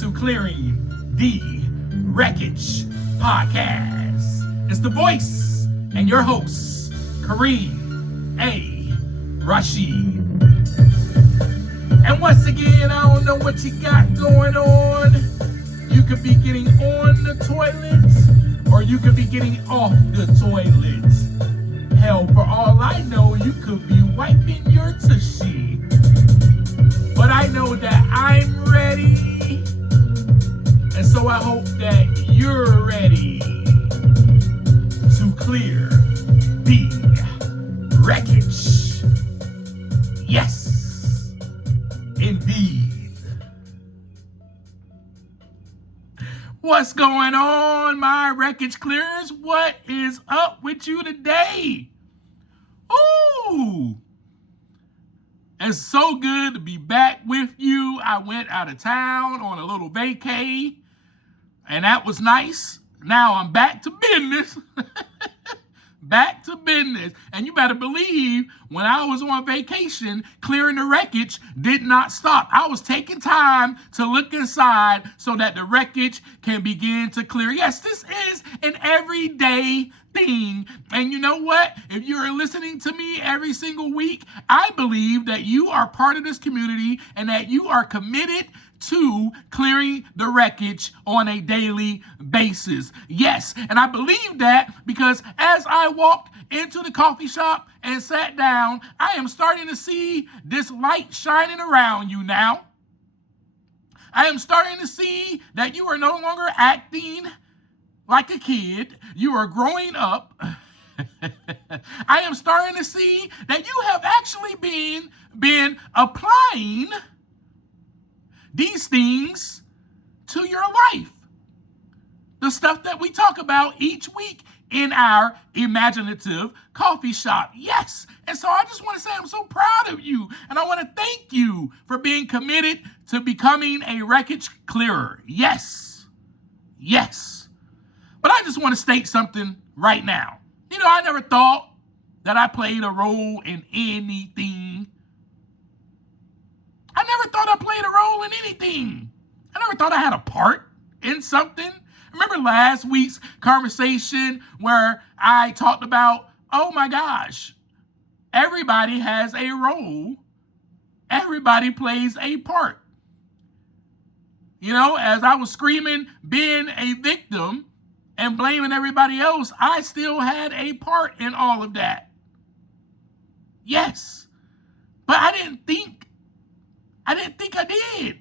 to Clearing the Wreckage Podcast. It's the voice and your host, Kareem A. Rashid. And once again, I don't know what you got going on. You could be getting on the toilet, or you could be getting off the toilet. Hell, for all I know, you could be wiping your tushy. But I know that I'm ready, and so I hope that you're ready to clear the wreckage. Yes, indeed. What's going on, my wreckage clearers? What is up with you today? Ooh, it's so good to be back with you. I went out of town on a little vacay, and that was nice. Now I'm back to business. Back to business. And you better believe when I was on vacation, clearing the wreckage did not stop. I was taking time to look inside so that the wreckage can begin to clear. Yes, this is an everyday thing. And you know what? If you're listening to me every single week, I believe that you are part of this community and that you are committed to clearing the wreckage on a daily basis. Yes, and I believe that because as I walked into the coffee shop and sat down, I am starting to see this light shining around you now. I am starting to see that you are no longer acting like a kid. You are growing up. I am starting to see that you have actually been applying these things to your life. The stuff that we talk about each week in our imaginative coffee shop. Yes. And so I just want to say I'm so proud of you. And I want to thank you for being committed to becoming a wreckage clearer. Yes. Yes. But I just want to state something right now. You know, I never thought that I played a role in anything. I never thought I played a role in anything. I never thought I had a part in something. Remember last week's conversation where I talked about, oh my gosh, everybody has a role. Everybody plays a part. You know, as I was screaming, being a victim and blaming everybody else, I still had a part in all of that. Yes, but I didn't think I did.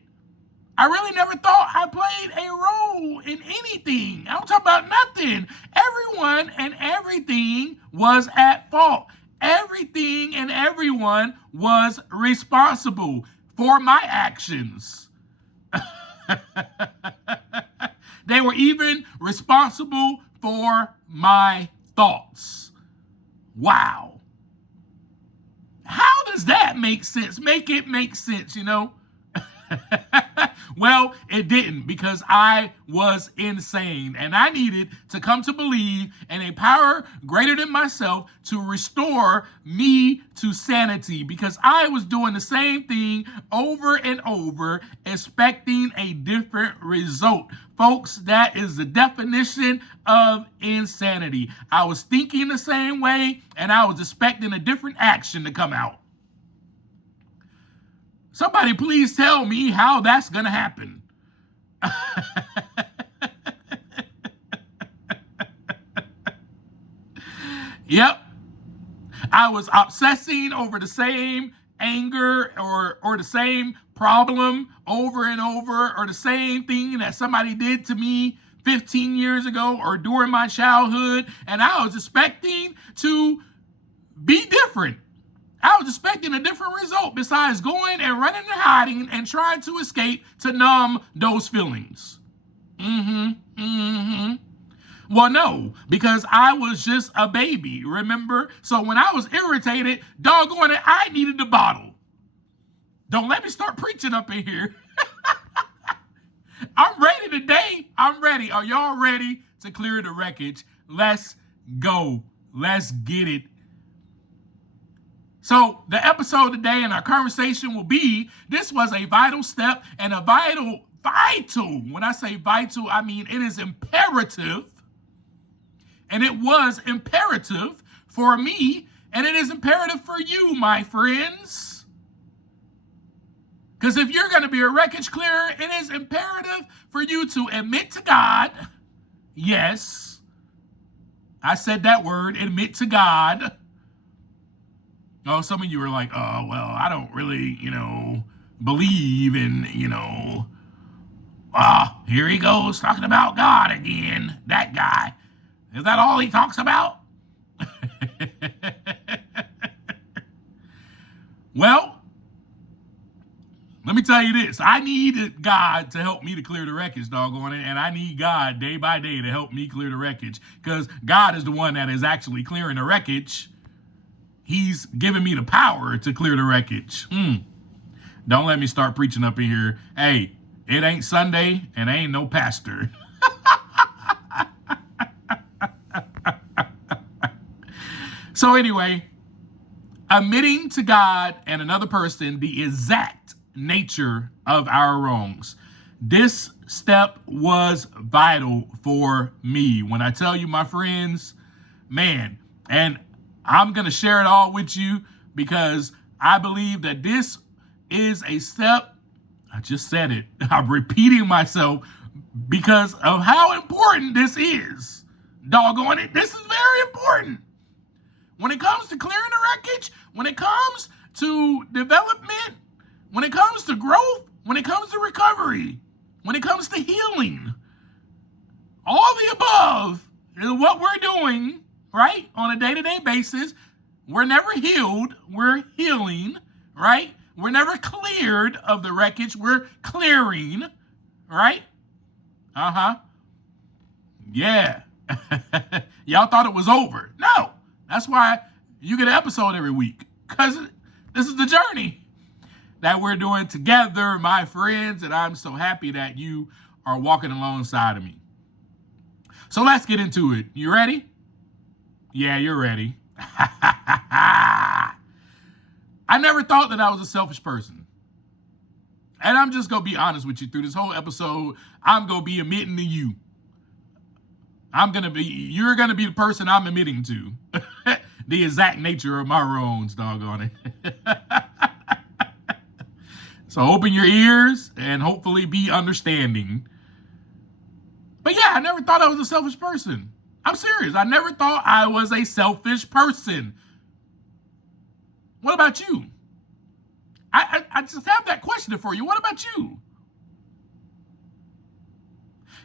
I really never thought I played a role in anything. I don't talk about nothing. Everyone and everything was at fault. Everything and everyone was responsible for my actions. They were even responsible for my thoughts. Wow. How does that make sense? Make it make sense, you know? Well, it didn't, because I was insane and I needed to come to believe in a power greater than myself to restore me to sanity, because I was doing the same thing over and over, expecting a different result. Folks, that is the definition of insanity. I was thinking the same way and I was expecting a different action to come out. Somebody please tell me how that's going to happen. Yep. I was obsessing over the same anger or the same problem over and over, or the same thing that somebody did to me 15 years ago or during my childhood. And I was expecting to be different. I was expecting a different result besides going and running and hiding and trying to escape to numb those feelings. Well, no, because I was just a baby, remember? So when I was irritated, doggone it, I needed the bottle. Don't let me start preaching up in here. I'm ready today. I'm ready. Are y'all ready to clear the wreckage? Let's go. Let's get it. So the episode today and our conversation will be, this was a vital step and a vital vital. When I say vital, I mean it is imperative. And it was imperative for me, and it is imperative for you, my friends. Because if you're going to be a wreckage clearer, it is imperative for you to admit to God. Yes, I said that word, admit to God. Oh, some of you are like, oh, well, I don't really, believe in, here he goes talking about God again, that guy. Is that all he talks about? Well, let me tell you this. I needed God to help me to clear the wreckage, doggone it. And I need God day by day to help me clear the wreckage. Because God is the one that is actually clearing the wreckage. He's giving me the power to clear the wreckage. Don't let me start preaching up in here. Hey, it ain't Sunday and I ain't no pastor. So anyway, admitting to God and another person the exact nature of our wrongs. This step was vital for me. When I tell you, my friends, man, and I'm going to share it all with you because I believe that this is a step. I just said it. I'm repeating myself because of how important this is. Doggone it. This is very important. When it comes to clearing the wreckage, when it comes to development, when it comes to growth, when it comes to recovery, when it comes to healing, all the above is what we're doing, right? On a day-to-day basis. We're never healed. We're healing, right? We're never cleared of the wreckage. We're clearing, right? Yeah. Y'all thought it was over. No. That's why you get an episode every week, because this is the journey that we're doing together, my friends, and I'm so happy that you are walking alongside of me. So let's get into it. You ready? Yeah, you're ready. I never thought that I was a selfish person. And I'm just going to be honest with you. Through this whole episode, I'm going to be admitting to you. You're going to be the person I'm admitting to. The exact nature of my wrongs, doggone it. So open your ears and hopefully be understanding. But yeah, I never thought I was a selfish person. I'm serious. I never thought I was a selfish person. What about you? I just have that question for you. What about you?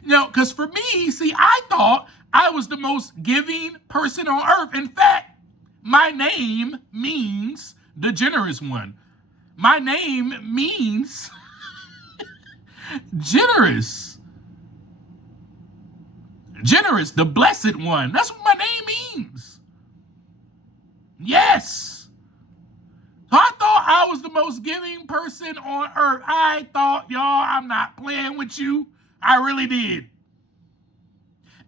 Because for me, see, I thought I was the most giving person on earth. In fact, my name means the generous one. My name means generous. Generous, the blessed one. That's what my name means. Yes. So I thought I was the most giving person on earth. I thought, y'all, I'm not playing with you. I really did.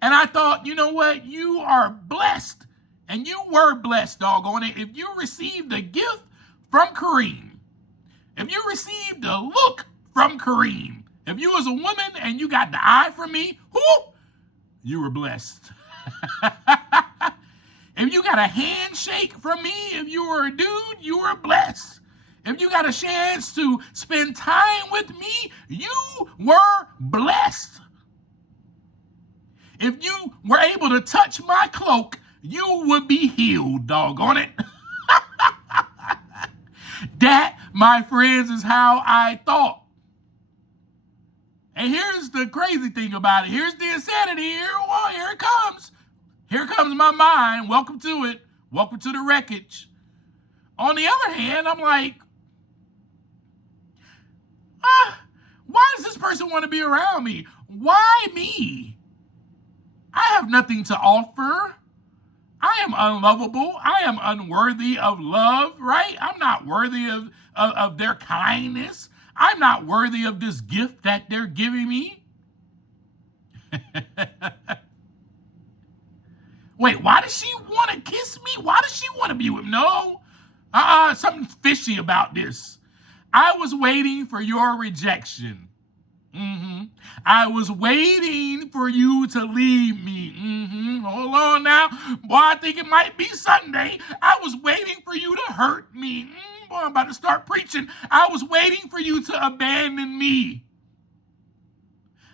And I thought, you know what? You are blessed. And you were blessed, doggone it. If you received a gift from Kareem, if you received a look from Kareem, if you was a woman and you got the eye from me, you were blessed. If you got a handshake from me, if you were a dude, you were blessed. If you got a chance to spend time with me, you were blessed. If you were able to touch my cloak, you would be healed, doggone it. That, my friends, is how I thought. And here's the crazy thing about it. Here's the insanity. Here it comes. Here comes my mind. Welcome to it. Welcome to the wreckage. On the other hand, I'm like, why does this person want to be around me? Why me? I have nothing to offer. I am unlovable. I am unworthy of love, right? I'm not worthy of their kindness. I'm not worthy of this gift that they're giving me. Wait, why does she want to kiss me? Why does she want to be with me? No. Something fishy about this. I was waiting for your rejection. Mm-hmm. I was waiting for you to leave me. Mm-hmm. Hold on now. Boy, I think it might be Sunday. I was waiting for you to hurt me. Boy, I'm about to start preaching. I was waiting for you to abandon me.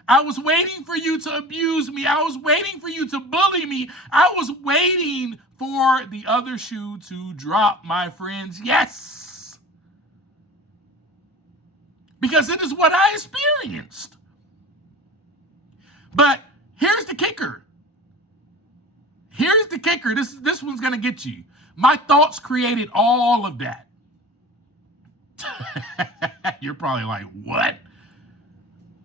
I was waiting for you to abuse me. I was waiting for you to bully me. I was waiting for the other shoe to drop, my friends. Yes. Because it is what I experienced. But here's the kicker. Here's the kicker. This one's going to get you. My thoughts created all of that. You're probably like, what?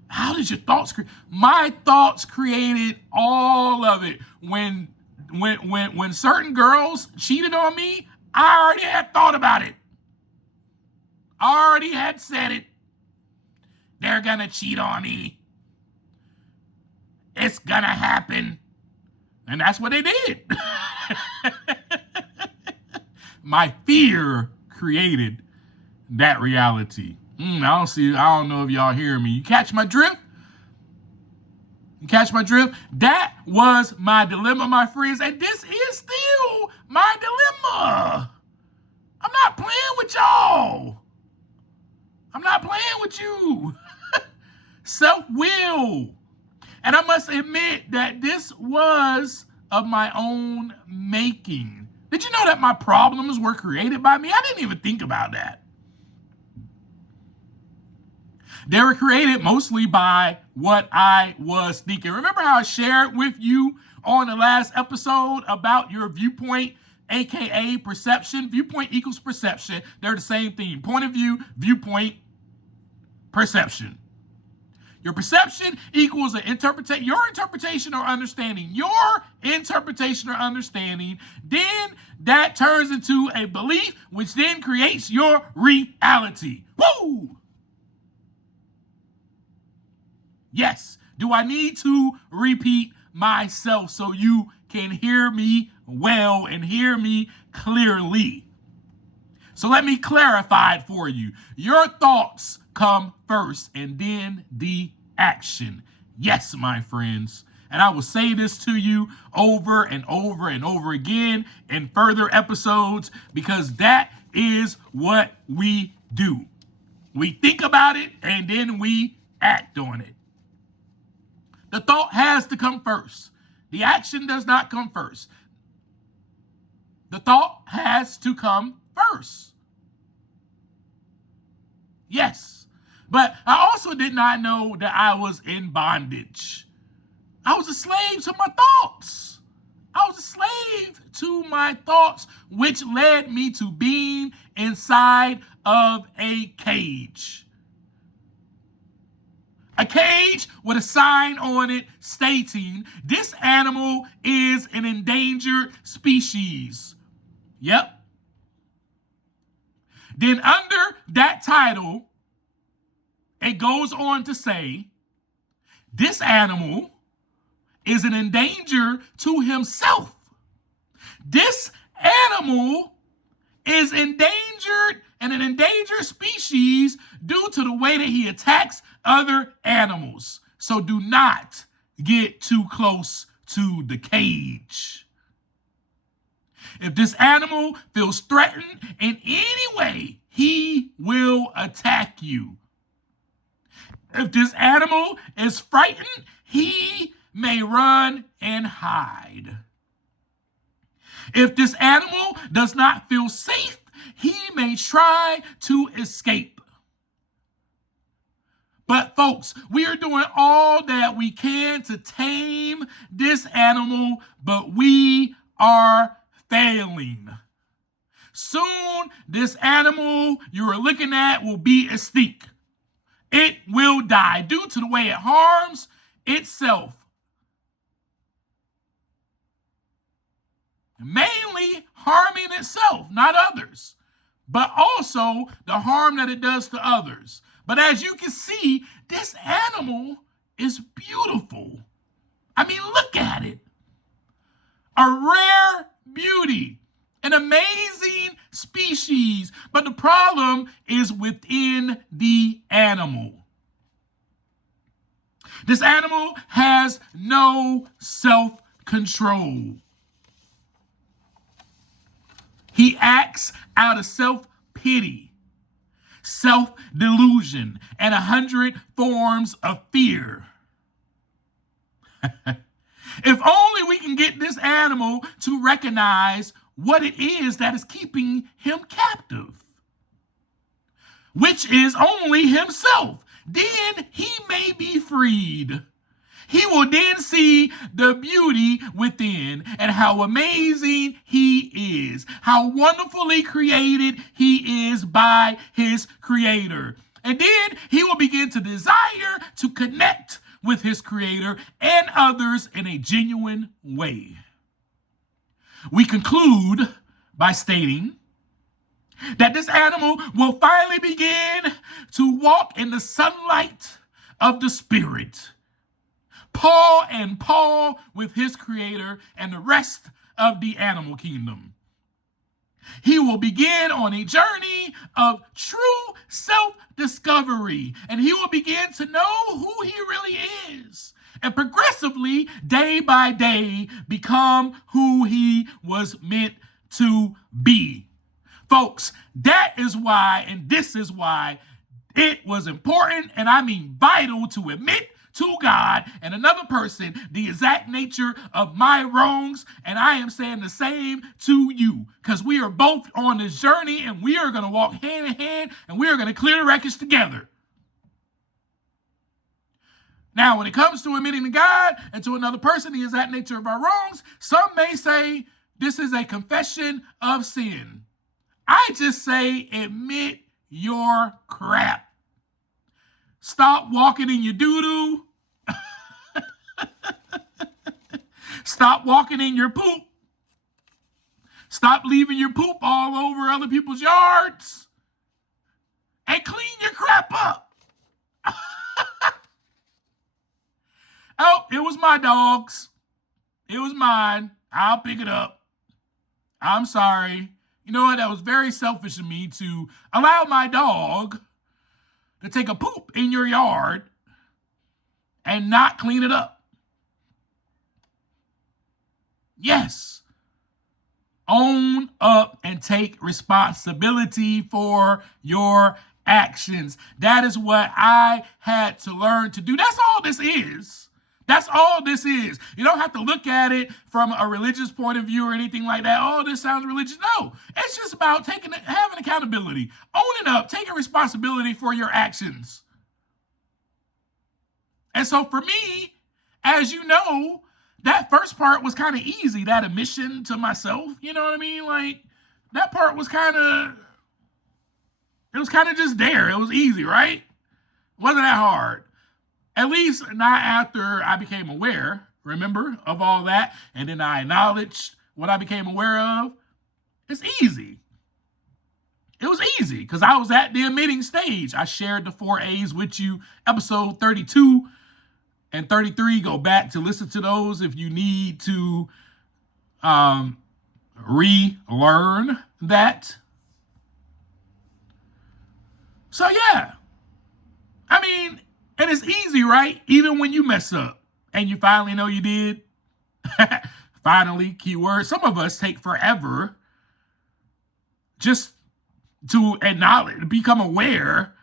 How did your thoughts create? My thoughts created all of it. When certain girls cheated on me, I already had thought about it. I already had said it. They're gonna cheat on me. It's gonna happen. And that's what they did. My fear created that reality. I don't know if y'all hear me. You catch my drift? You catch my drift? That was my dilemma, my friends, and this is still my dilemma. I'm not playing with y'all. I'm not playing with you. Self-will. And I must admit that this was of my own making. Did you know that my problems were created by me? I didn't even think about that. They were created mostly by what I was thinking. Remember how I shared with you on the last episode about your viewpoint, aka perception? Viewpoint equals perception. They're the same thing. Point of view, viewpoint, perception. Your perception equals your interpretation or understanding. Your interpretation or understanding, then that turns into a belief, which then creates your reality. Woo! Yes. Do I need to repeat myself so you can hear me well and hear me clearly? So let me clarify it for you. Your thoughts come first and then the action. Yes, my friends. And I will say this to you over and over and over again in further episodes because that is what we do. We think about it and then we act on it. The thought has to come first. The action does not come first. The thought has to come first. Yes. But I also did not know that I was in bondage. I was a slave to my thoughts. I was a slave to my thoughts, which led me to being inside of a cage. A cage with a sign on it stating, this animal is an endangered species. Yep. Then under that title, it goes on to say, this animal is an endanger to himself. This animal is endangered and an endangered species due to the way that he attacks other animals. So do not get too close to the cage. If this animal feels threatened in any way, he will attack you. If this animal is frightened, he may run and hide. If this animal does not feel safe, he may try to escape. But folks, we are doing all that we can to tame this animal, but we are failing. Soon, this animal you are looking at will be extinct. It will die due to the way it harms itself. Mainly harming itself, not others, but also the harm that it does to others. But as you can see, this animal is beautiful. I mean, look at it. A rare beauty, an amazing species, but the problem is within the animal. This animal has no self-control. He acts out of self-pity, self-delusion, and 100 forms of fear. If only we can get this animal to recognize what it is that is keeping him captive, which is only himself, then he may be freed. He will then see the beauty within and how amazing he is, how wonderfully created he is by his creator. And then he will begin to desire to connect with his creator and others in a genuine way. We conclude by stating that this animal will finally begin to walk in the sunlight of the Spirit, paw and paw with his creator and the rest of the animal kingdom. He will begin on a journey of true self-discovery, and he will begin to know who he really is, and progressively, day by day, become who he was meant to be. Folks, that is why, and this is why, it was important, and I mean vital, to admit to God and another person the exact nature of my wrongs, and I am saying the same to you, because we are both on this journey, and we are going to walk hand in hand, and we are going to clear the wreckage together. Now, when it comes to admitting to God and to another person the exact nature of our wrongs, some may say this is a confession of sin. I just say admit your crap. Stop walking in your doo-doo. Stop walking in your poop. Stop leaving your poop all over other people's yards. And clean your crap up. Oh, it was my dog's. It was mine. I'll pick it up. I'm sorry. You know what? That was very selfish of me to allow my dog to take a poop in your yard and not clean it up. Yes. Own up and take responsibility for your actions. That is what I had to learn to do. That's all this is. That's all this is. You don't have to look at it from a religious point of view or anything like that. Oh, this sounds religious. No, it's just about having accountability, owning up, taking responsibility for your actions. And so for me, as you know, that first part was kind of easy, that admission to myself. You know what I mean? Like, that part was it was kind of just there. It was easy, right? It wasn't that hard. At least not after I became aware, remember, of all that. And then I acknowledged what I became aware of. It's easy. It was easy because I was at the admitting stage. I shared the 4 A's with you, episode 32 and 33. Go back to listen to those if you need to relearn that. So yeah, I mean, and it's easy, right? Even when you mess up and you finally know you did. Finally, keyword. Some of us take forever just to acknowledge, become aware,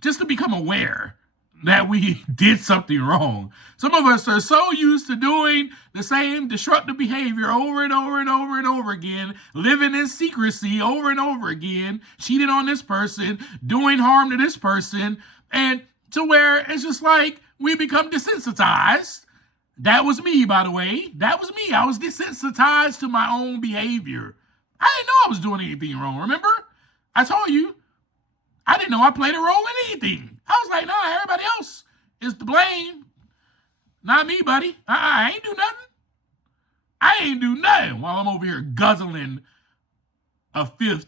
just to become aware that we did something wrong. Some of us are so used to doing the same destructive behavior over and over and over and over again, living in secrecy over and over again, cheating on this person, doing harm to this person, and to where it's just like we become desensitized. That was me, by the way. That was me. I was desensitized to my own behavior. I didn't know I was doing anything wrong, remember? I told you. I didn't know I played a role in anything. I was like, nah, everybody else is to blame. Not me, buddy. I ain't do nothing. I ain't do nothing while I'm over here guzzling a fifth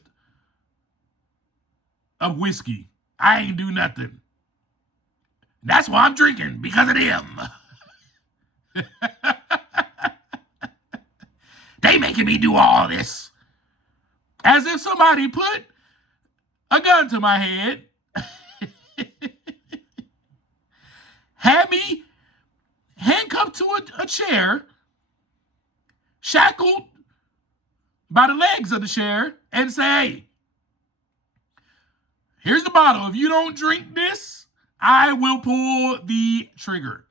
of whiskey. I ain't do nothing. That's why I'm drinking, because of them. They making me do all this. As if somebody put a gun to my head, had me handcuffed to a chair, shackled by the legs of the chair, and say, hey, here's the bottle. If you don't drink this, I will pull the trigger.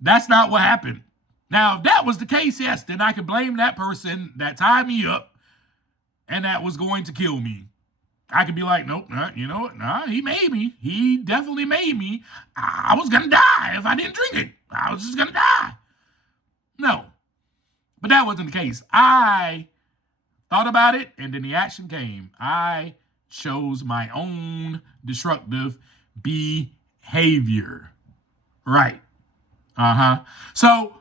That's not what happened. Now, if that was the case, yes, then I could blame that person that tied me up and that was going to kill me. I could be like, nope, you know what? Nah, he made me. He definitely made me. I was going to die if I didn't drink it. I was just going to die. No. But that wasn't the case. I thought about it, and then the action came. I chose my own destructive behavior. Right. So,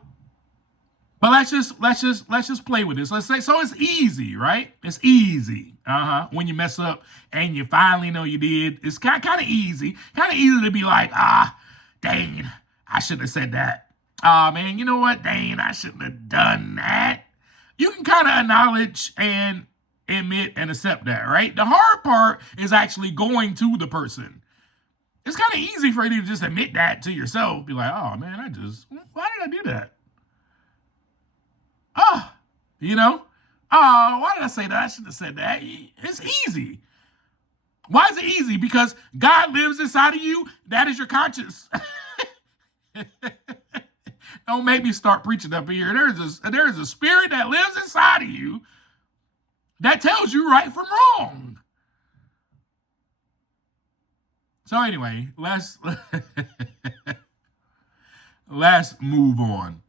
but let's just play with this. Let's say, so it's easy, right? It's easy. When you mess up and you finally know you did, it's kind of easy. Kind of easy to be like, dang, I shouldn't have said that. Man, you know what? Dang, I shouldn't have done that. You can kind of acknowledge and admit and accept that, right? The hard part is actually going to the person. It's kind of easy for you to just admit that to yourself. Be like, oh man, why did I do that? Why did I say that? I shouldn't have said that. It's easy. Why is it easy? Because God lives inside of you. That is your conscience. Don't make me start preaching up here. There is a spirit that lives inside of you that tells you right from wrong. So anyway, let's move on.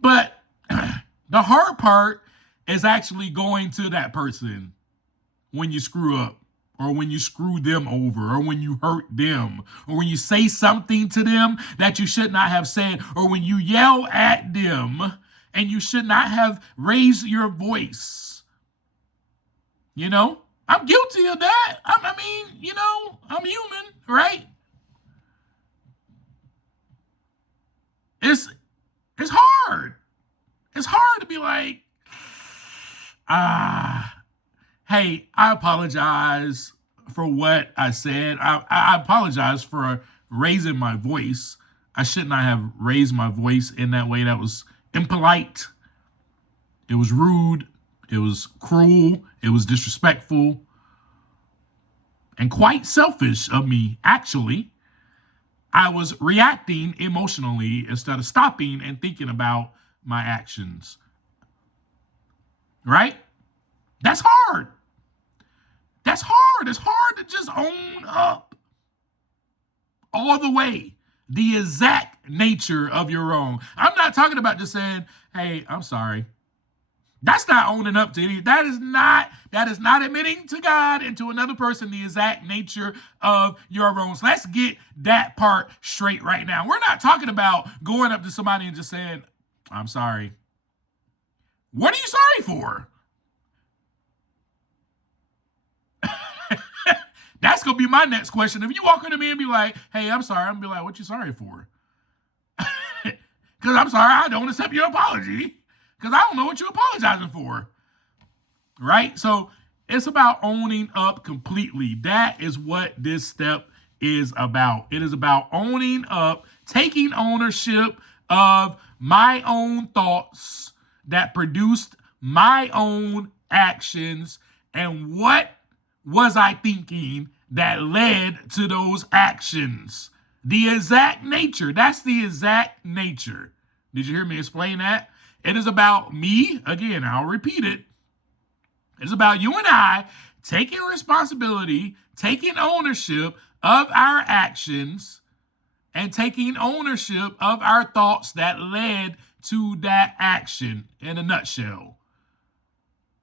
But the hard part is actually going to that person when you screw up, or when you screw them over, or when you hurt them, or when you say something to them that you should not have said, or when you yell at them and you should not have raised your voice. You know, I'm guilty of that. I'm human, right? It's hard. It's hard to be like, hey, I apologize for what I said. I apologize for raising my voice. I should not have raised my voice in that way. That was impolite. It was rude. It was cruel. It was disrespectful. And quite selfish of me, actually. I was reacting emotionally instead of stopping and thinking about my actions. Right? That's hard. That's hard. It's hard to just own up all the way the exact nature of your wrong. I'm not talking about just saying, hey, I'm sorry. That's not owning up to anything. That is not admitting to God and to another person the exact nature of your wrongs. Let's get that part straight right now. We're not talking about going up to somebody and just saying, I'm sorry. What are you sorry for? That's going to be my next question. If you walk into me and be like, hey, I'm sorry, I'm going to be like, what you sorry for? Because I'm sorry, I don't accept your apology. Because I don't know what you're apologizing for. Right? So it's about owning up completely. That is what this step is about. It is about owning up, taking ownership of my own thoughts that produced my own actions, and what was I thinking that led to those actions. The exact nature. That's the exact nature. Did you hear me explain that? It is about me. Again, I'll repeat it. It's about you and I taking responsibility, taking ownership of our actions, and taking ownership of our thoughts that led to that action in a nutshell.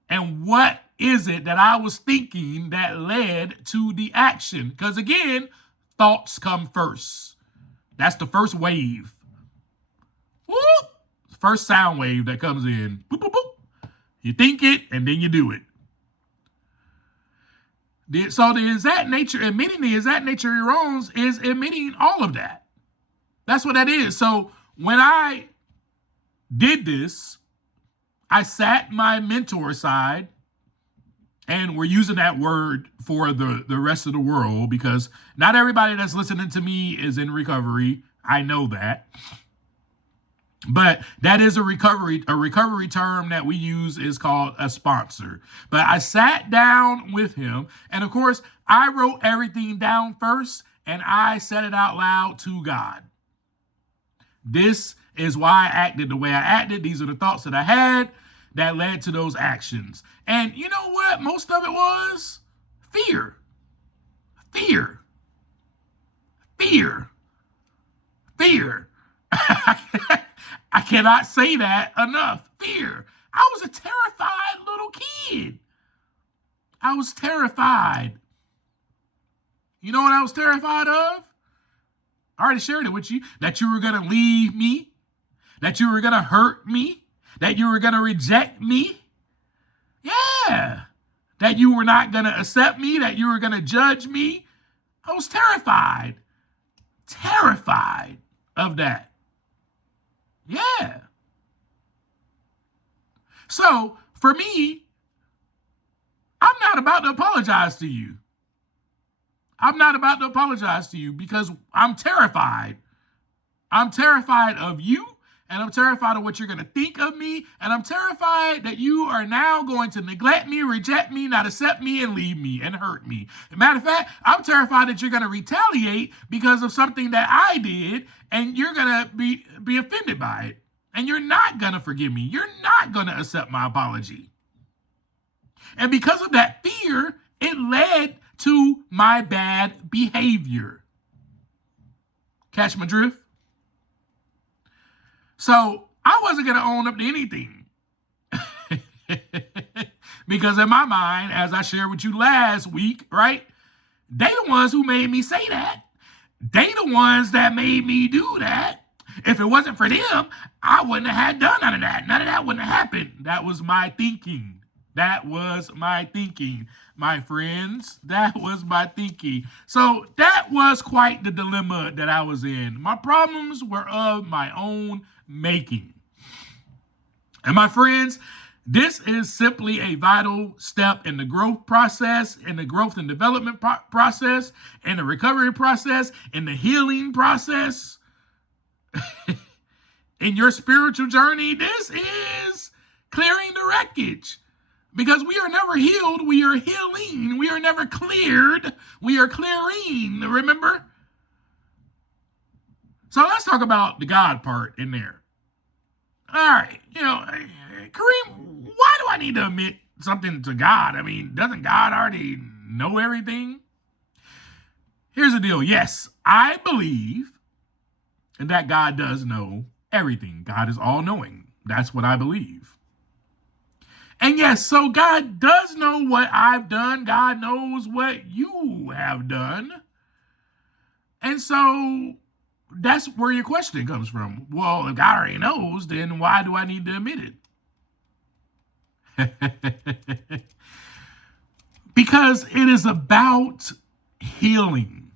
And what is it that I was thinking that led to the action? Because again, thoughts come first. That's the first wave. Whoop! First sound wave that comes in. Boop, boop, boop. You think it, and then you do it. So the exact nature, admitting the exact nature of your wrongs is admitting all of that. That's what that is. So when I did this, I sat my mentor aside And we're using that word for the rest of the world because not everybody that's listening to me is in recovery. I know that. But that is a recovery term that we use is called a sponsor. But I sat down with him, and of course, I wrote everything down first, and I said it out loud to God. This is why I acted the way I acted. These are the thoughts that I had that led to those actions. And you know what? Most of it was fear. Fear. Fear. Fear. I cannot say that enough. Fear. I was a terrified little kid. I was terrified. You know what I was terrified of? I already shared it with you. That you were going to leave me. That you were going to hurt me. That you were going to reject me. Yeah. That you were not going to accept me. That you were going to judge me. I was terrified. Terrified of that. Yeah. So, for me, I'm not about to apologize to you. I'm not about to apologize to you because I'm terrified. I'm terrified of you, and I'm terrified of what you're going to think of me, and I'm terrified that you are now going to neglect me, reject me, not accept me, and leave me and hurt me. As a matter of fact, I'm terrified that you're going to retaliate because of something that I did, and you're going to be offended by it, and you're not going to forgive me. You're not going to accept my apology. And because of that fear, it led to my bad behavior. Catch my drift? So I wasn't going to own up to anything. Because in my mind, as I shared with you last week, right? They the ones who made me say that. They the ones that made me do that. If it wasn't for them, I wouldn't have had done none of that. None of that wouldn't have happened. That was my thinking. That was my thinking, my friends. That was my thinking. So that was quite the dilemma that I was in. My problems were of my own making. And my friends, this is simply a vital step in the growth process, in the growth and development process, in the recovery process, in the healing process. In your spiritual journey, this is clearing the wreckage. Because we are never healed, we are healing. We are never cleared, we are clearing. Remember? So let's talk about the God part in there. All right, Kareem, why do I need to admit something to God? I mean, doesn't God already know everything? Here's the deal. Yes, I believe that God does know everything. God is all-knowing. That's what I believe. And yes, so God does know what I've done. God knows what you have done. And so that's where your question comes from. Well, if God already knows, then why do I need to admit it? Because it is about healing.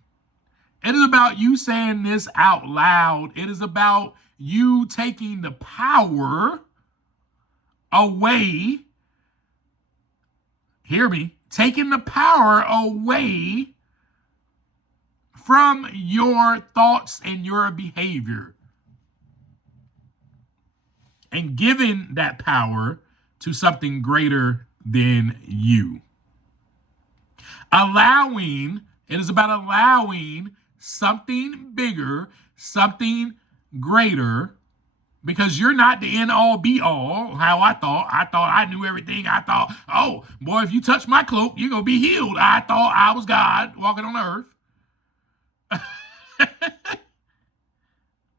It is about you saying this out loud. It is about you taking the power away. Hear me, taking the power away from your thoughts and your behavior and giving that power to something greater than you. It is about allowing something bigger, something greater, because you're not the end all be all. How I thought I knew everything. I thought, oh boy, if you touch my cloak, you're going to be healed. I thought I was God walking on earth.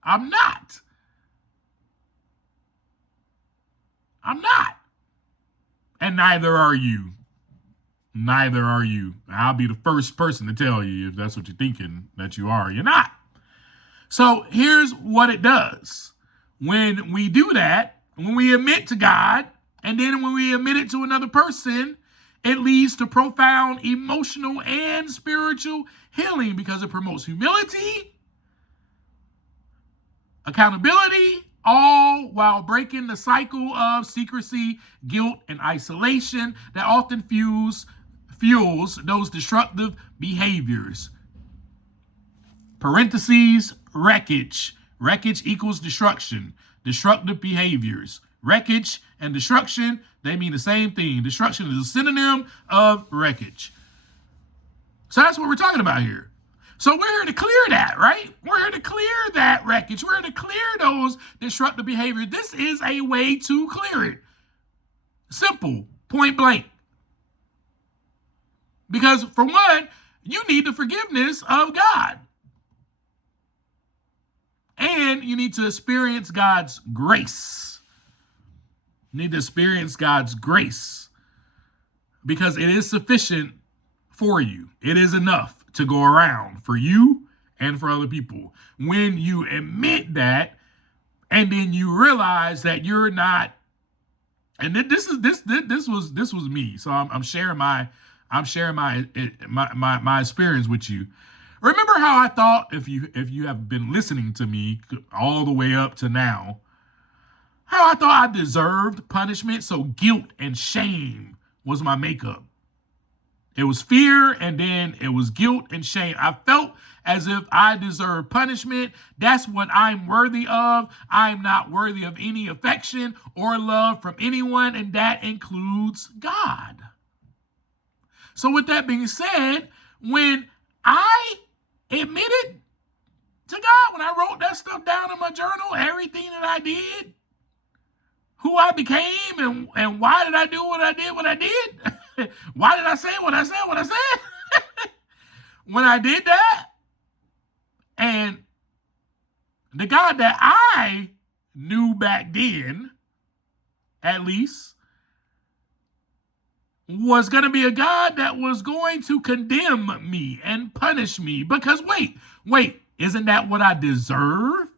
I'm not. And neither are you. Neither are you. I'll be the first person to tell you if that's what you're thinking that you are. You're not. So here's what it does. When we do that, when we admit to God, and then when we admit it to another person, it leads to profound emotional and spiritual healing because it promotes humility, accountability, all while breaking the cycle of secrecy, guilt, and isolation that often fuels those destructive behaviors. Parentheses, wreckage. Wreckage equals destruction. Destructive behaviors. Wreckage and destruction, they mean the same thing. Destruction is a synonym of wreckage. So that's what we're talking about here. So we're here to clear that, right? We're here to clear that wreckage. We're here to clear those destructive behaviors. This is a way to clear it. Simple, point blank. Because for one, you need the forgiveness of God. And you need to experience God's grace. You need to experience God's grace. Because it is sufficient for you. It is enough to go around for you and for other people. When you admit that, and then you realize that you're not, and this was me. So I'm sharing my experience with you. Remember how I thought, if you have been listening to me all the way up to now, how I thought I deserved punishment. So guilt and shame was my makeup. It was fear, and then it was guilt and shame. I felt as if I deserved punishment. That's what I'm worthy of. I'm not worthy of any affection or love from anyone, and that includes God. So with that being said, when I admitted to God, when I wrote that stuff down in my journal, everything that I did, who I became, and why did I do what I did? Why did I say what I said? When I did that, and the God that I knew back then, at least, was going to be a God that was going to condemn me and punish me. Because wait, isn't that what I deserve?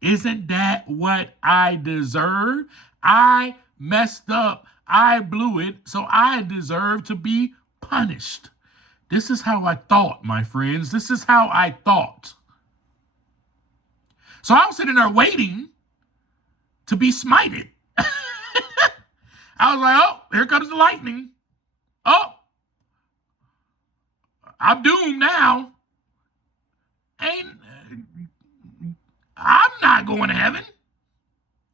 Isn't that what I deserve? I messed up. I blew it, so I deserve to be punished. This is how I thought, my friends. This is how I thought. So I was sitting there waiting to be smited. I was like, oh, here comes the lightning. Oh, I'm doomed now. I'm not going to heaven.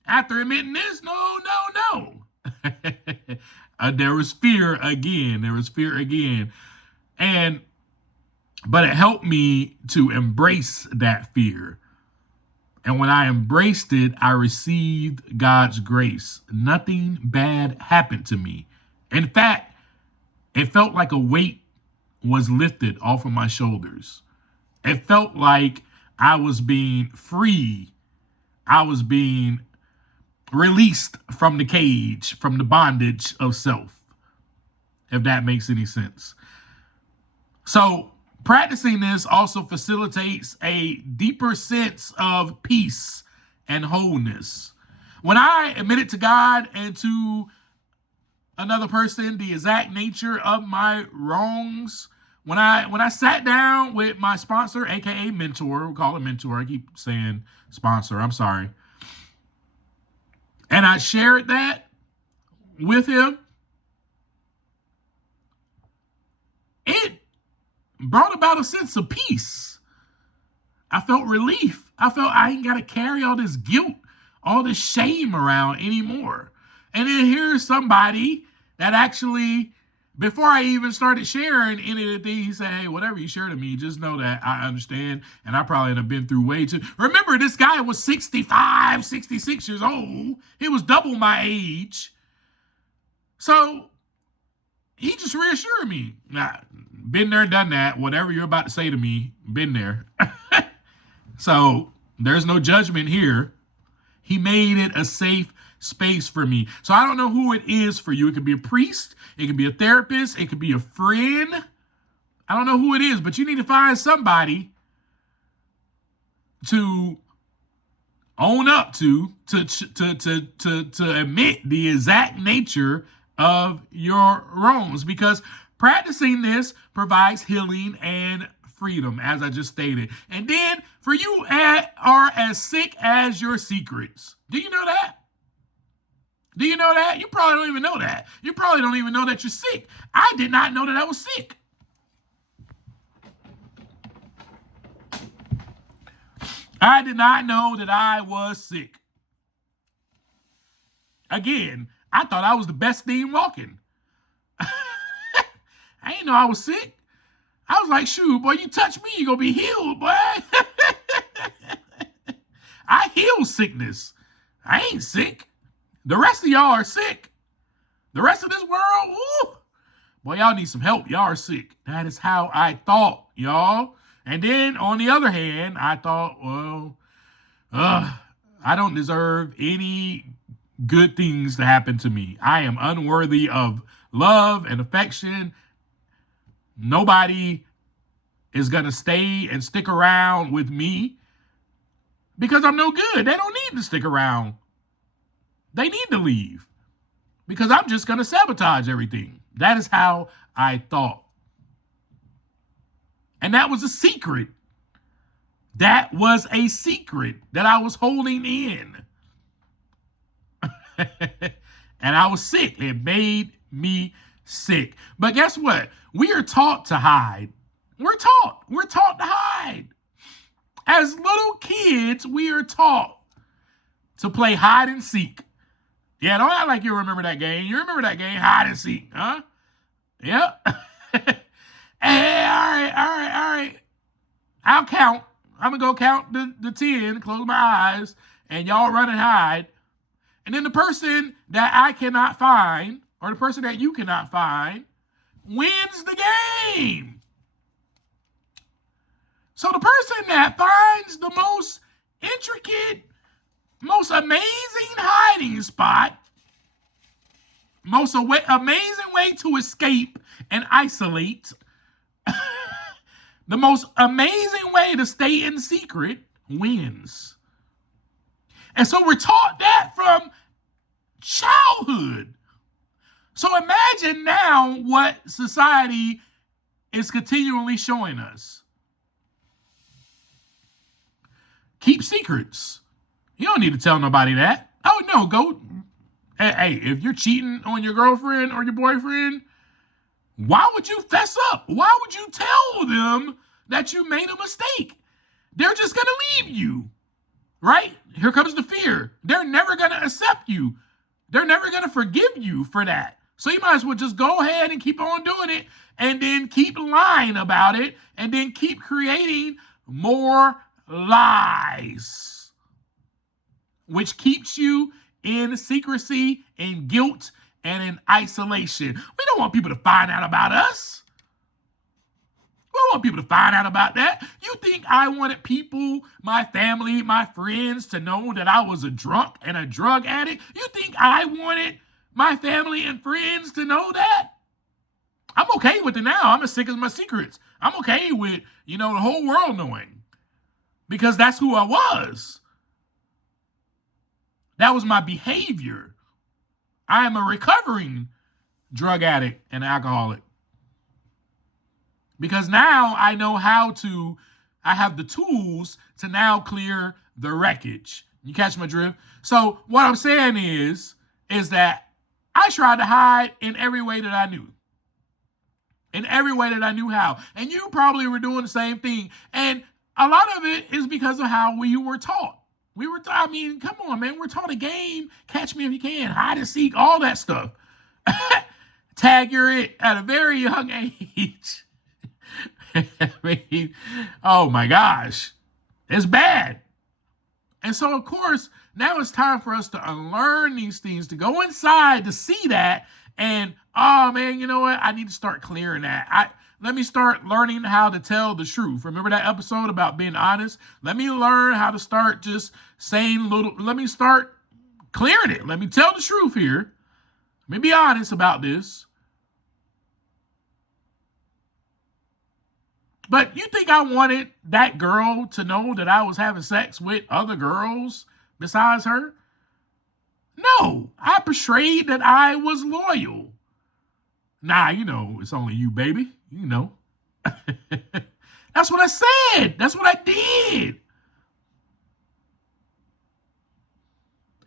After admitting this, no. There was fear again. But it helped me to embrace that fear. And when I embraced it, I received God's grace. Nothing bad happened to me. In fact, it felt like a weight was lifted off of my shoulders. It felt like I was being free. I was being released from the cage, from the bondage of self, if that makes any sense. So practicing this also facilitates a deeper sense of peace and wholeness. When I admitted to God and to another person the exact nature of my wrongs, when I sat down with my sponsor, aka mentor, we'll call it mentor, I keep saying sponsor, I'm sorry, and I shared that with him, it brought about a sense of peace. I felt relief. I felt I ain't got to carry all this guilt, all this shame around anymore. And then here's somebody that actually, before I even started sharing any of the things, he said, hey, whatever you share to me, just know that I understand. And I probably have been through way too. Remember, this guy was 65, 66 years old. He was double my age. So he just reassured me. Nah, been there, done that. Whatever you're about to say to me, been there. So there's no judgment here. He made it a safe space for me. So I don't know who it is for you. It could be a priest. It could be a therapist. It could be a friend. I don't know who it is, but you need to find somebody to own up to admit the exact nature of your wrongs, because practicing this provides healing and freedom, as I just stated. And then For you are as sick as your secrets. Do you know that? Do you know that? You probably don't even know that. You probably don't even know that you're sick. I did not know that I was sick. I did not know that I was sick. Again, I thought I was the best thing walking. I didn't know I was sick. I was like, shoot, boy, you touch me, you're going to be healed, boy. I heal sickness. I ain't sick. The rest of y'all are sick. The rest of this world, woo, boy, y'all need some help. Y'all are sick. That is how I thought, y'all. And then on the other hand, I thought, well, I don't deserve any good things to happen to me. I am unworthy of love and affection. Nobody is going to stay and stick around with me because I'm no good. They don't need to stick around. They need to leave because I'm just going to sabotage everything. That is how I thought. And that was a secret. That was a secret that I was holding in. And I was sick. It made me sick. But guess what? We are taught to hide. We're taught to hide. As little kids, we are taught to play hide and seek. Yeah, don't act like you remember that game. You remember that game, hide and seek, huh? Yep. Hey, all right. I'll count. I'm going to go count the 10, close my eyes, and y'all run and hide. And then the person that I cannot find, or the person that you cannot find, wins the game. So the person that finds the most intricate, most amazing hiding spot, most amazing way to escape and isolate, the most amazing way to stay in secret wins. And so we're taught that from childhood. So imagine now what society is continually showing us. Keep secrets. You don't need to tell nobody that. Oh, no, go. Hey, if you're cheating on your girlfriend or your boyfriend, why would you fess up? Why would you tell them that you made a mistake? They're just going to leave you, right? Here comes the fear. They're never going to accept you. They're never going to forgive you for that. So you might as well just go ahead and keep on doing it and then keep lying about it and then keep creating more lies, which keeps you in secrecy, in guilt, and in isolation. We don't want people to find out about us. We don't want people to find out about that. You think I wanted people, my family, my friends to know that I was a drunk and a drug addict? You think I wanted my family and friends to know that? I'm okay with it now. I'm as sick as my secrets. I'm okay with, the whole world knowing because that's who I was. That was my behavior. I am a recovering drug addict and alcoholic. Because now I know I have the tools to now clear the wreckage. You catch my drift? So what I'm saying is that I tried to hide in every way that I knew. In every way that I knew how. And you probably were doing the same thing. And a lot of it is because of how we were taught. Come on, man. We're taught a game. Catch me if you can. Hide and seek, all that stuff. Tag you're it at a very young age. Oh my gosh. It's bad. And so, of course, now it's time for us to unlearn these things, to go inside to see that. And, oh man, you know what? I need to start clearing that. Let me start learning how to tell the truth. Remember that episode about being honest? Let me learn how to start just saying let me start clearing it. Let me tell the truth here. Let me be honest about this. But you think I wanted that girl to know that I was having sex with other girls besides her? No, I portrayed that I was loyal. Nah, it's only you, baby. That's what I said. That's what I did.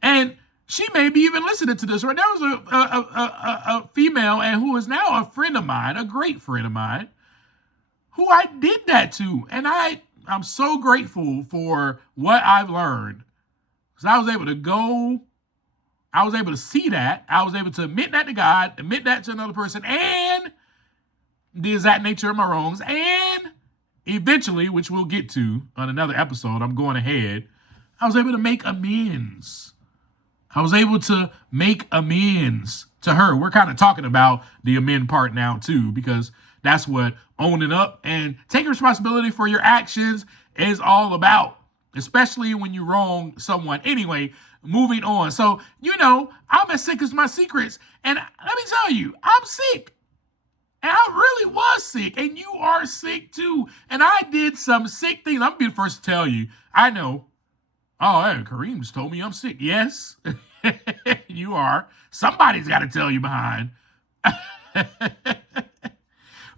And she may be even listening to this, right? There was a female and who is now a friend of mine, a great friend of mine, who I did that to. And I'm so grateful for what I've learned. Because I was able to go, I was able to see that. I was able to admit that to God, admit that to another person, and the exact nature of my wrongs. And eventually, which we'll get to on another episode, I'm going ahead, I was able to make amends. I was able to make amends to her. We're kind of talking about the amend part now too, because that's what owning up and taking responsibility for your actions is all about, especially when you wrong someone. Anyway, moving on. So, I'm as sick as my secrets. And let me tell you, I'm sick. And I really was sick. And you are sick too. And I did some sick things. I'm going to be the first to tell you. I know. Oh, hey, Kareem just told me I'm sick. Yes, you are. Somebody's got to tell you behind.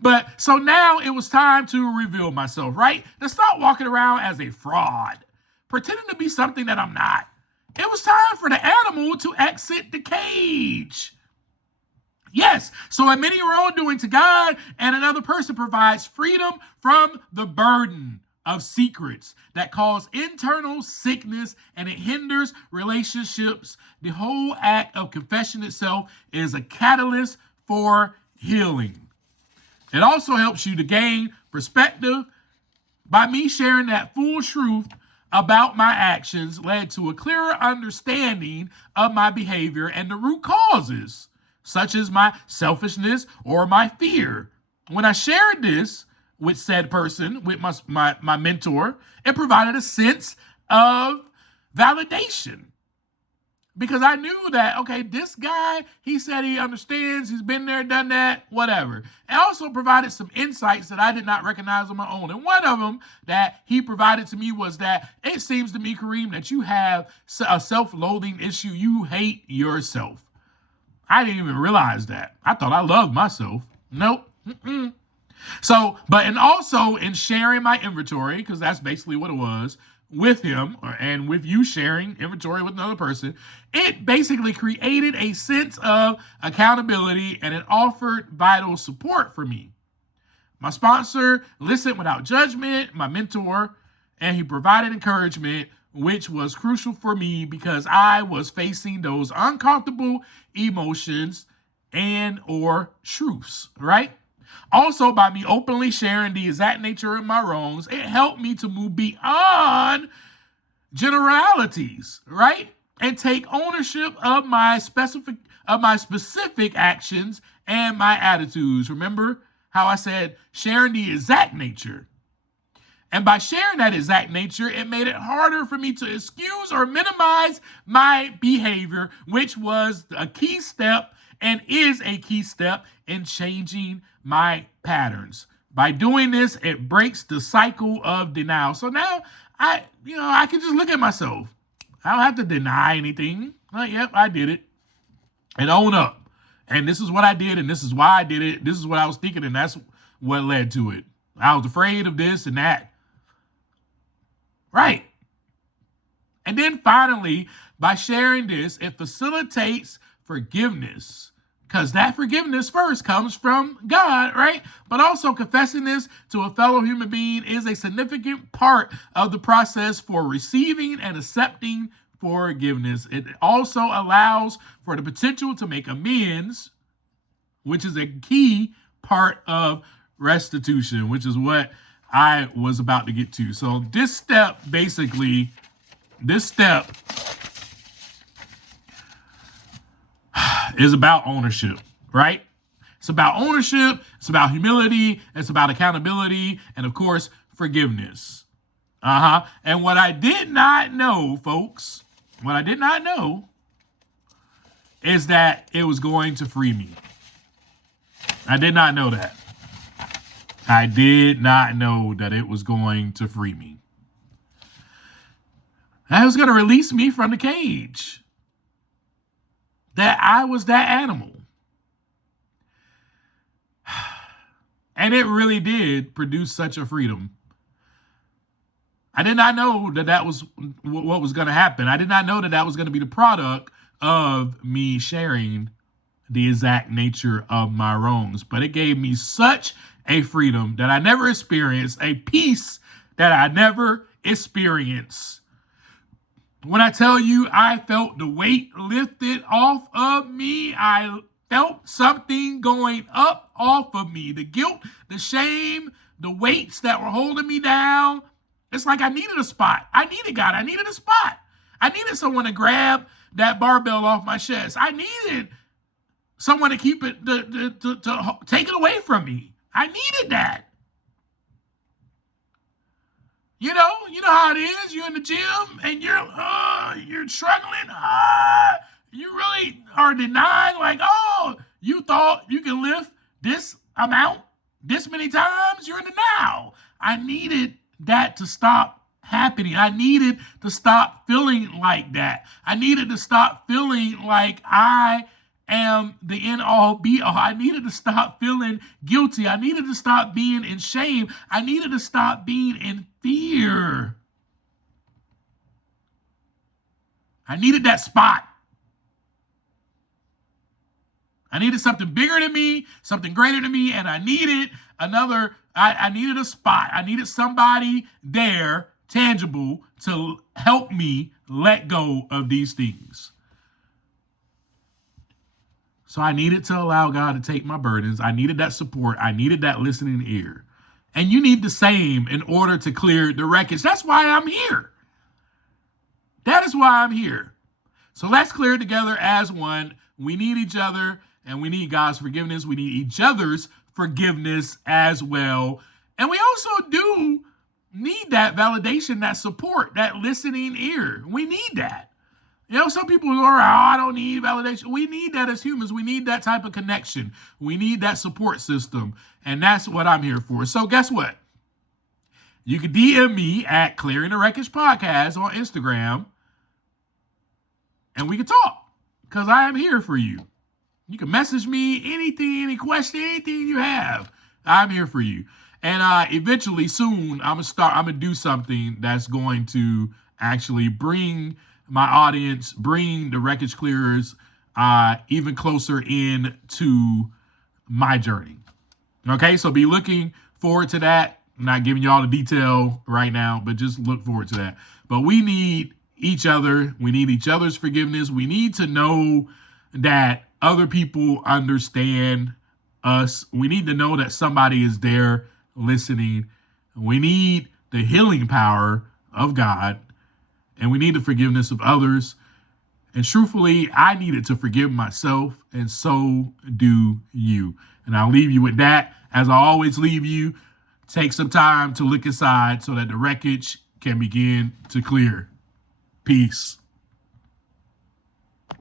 But so now it was time to reveal myself, right? To stop walking around as a fraud, pretending to be something that I'm not. It was time for the animal to exit the cage. Yes, so admitting your wrongdoing to God and another person provides freedom from the burden of secrets that cause internal sickness, and it hinders relationships. The whole act of confession itself is a catalyst for healing. It also helps you to gain perspective. By me sharing that full truth about my actions led to a clearer understanding of my behavior and the root causes, such as my selfishness or my fear. When I shared this with said person, with my mentor, it provided a sense of validation. Because I knew that, okay, this guy, he said he understands, he's been there, done that, whatever. It also provided some insights that I did not recognize on my own. And one of them that he provided to me was that it seems to me, Kareem, that you have a self-loathing issue. You hate yourself. I didn't even realize that. I thought I loved myself. Nope. So, and also in sharing my inventory, because that's basically what it was, with him and with you sharing inventory with another person, it basically created a sense of accountability and it offered vital support for me. My sponsor listened without judgment, my mentor, and he provided encouragement, which was crucial for me because I was facing those uncomfortable emotions and or truths, right? Also, by me openly sharing the exact nature of my wrongs, it helped me to move beyond generalities, right? And take ownership of my specific actions and my attitudes. Remember how I said sharing the exact nature? And by sharing that exact nature, it made it harder for me to excuse or minimize my behavior, which was a key step and is a key step in changing my patterns. By doing this, it breaks the cycle of denial. So now I can just look at myself. I don't have to deny anything. Yep, I did it. And own up. And this is what I did, and this is why I did it. This is what I was thinking, and that's what led to it. I was afraid of this and that. Right. And then finally, by sharing this, it facilitates forgiveness. Because that forgiveness first comes from God, right? But also confessing this to a fellow human being is a significant part of the process for receiving and accepting forgiveness. It also allows for the potential to make amends, which is a key part of restitution, which is what I was about to get to. So this step is about ownership, right? It's about ownership, it's about humility, it's about accountability, and of course, forgiveness. And what I did not know, folks, is that it was going to free me. I did not know that. I did not know that it was going to free me. That was going to release me from the cage. That I was that animal. And it really did produce such a freedom. I did not know that that was what was going to happen. I did not know that that was going to be the product of me sharing the exact nature of my wrongs. But it gave me such a freedom that I never experienced, a peace that I never experienced. When I tell you I felt the weight lifted off of me, I felt something going up off of me. The guilt, the shame, the weights that were holding me down. It's like I needed a spot. I needed God. I needed a spot. I needed someone to grab that barbell off my chest. I needed someone to keep it, to take it away from me. I needed that. You know how it is. You're in the gym and you're struggling. You really are denying, like, oh, you thought you could lift this amount this many times. You're in denial. I needed that to stop happening. I needed to stop feeling like that. I needed to stop feeling like I am the end all be all. I needed to stop feeling guilty. I needed to stop being in shame. I needed to stop being in fear. I needed that spot. I needed something bigger than me, something greater than me, and I needed I needed a spot. I needed somebody there, tangible, to help me let go of these things. So I needed to allow God to take my burdens. I needed that support. I needed that listening ear. And you need the same in order to clear the wreckage. That's why I'm here. That is why I'm here. So let's clear together as one. We need each other and we need God's forgiveness. We need each other's forgiveness as well. And we also do need that validation, that support, that listening ear. We need that. You know, some people are, I don't need validation. We need that as humans. We need that type of connection. We need that support system. And that's what I'm here for. So guess what? You can DM me at Clearing the Wreckage Podcast on Instagram. And we can talk. Because I am here for you. You can message me anything, any question, anything you have. I'm here for you. And eventually, soon, I'm gonna do something that's going to actually bring my audience, bring the Wreckage Clearers even closer into my journey. Okay, so be looking forward to that. I'm not giving you all the detail right now, but just look forward to that. But we need each other. We need each other's forgiveness. We need to know that other people understand us. We need to know that somebody is there listening. We need the healing power of God, and we need the forgiveness of others. And truthfully, I needed to forgive myself, and so do you. And I'll leave you with that. As I always leave you, take some time to look inside so that the wreckage can begin to clear. Peace.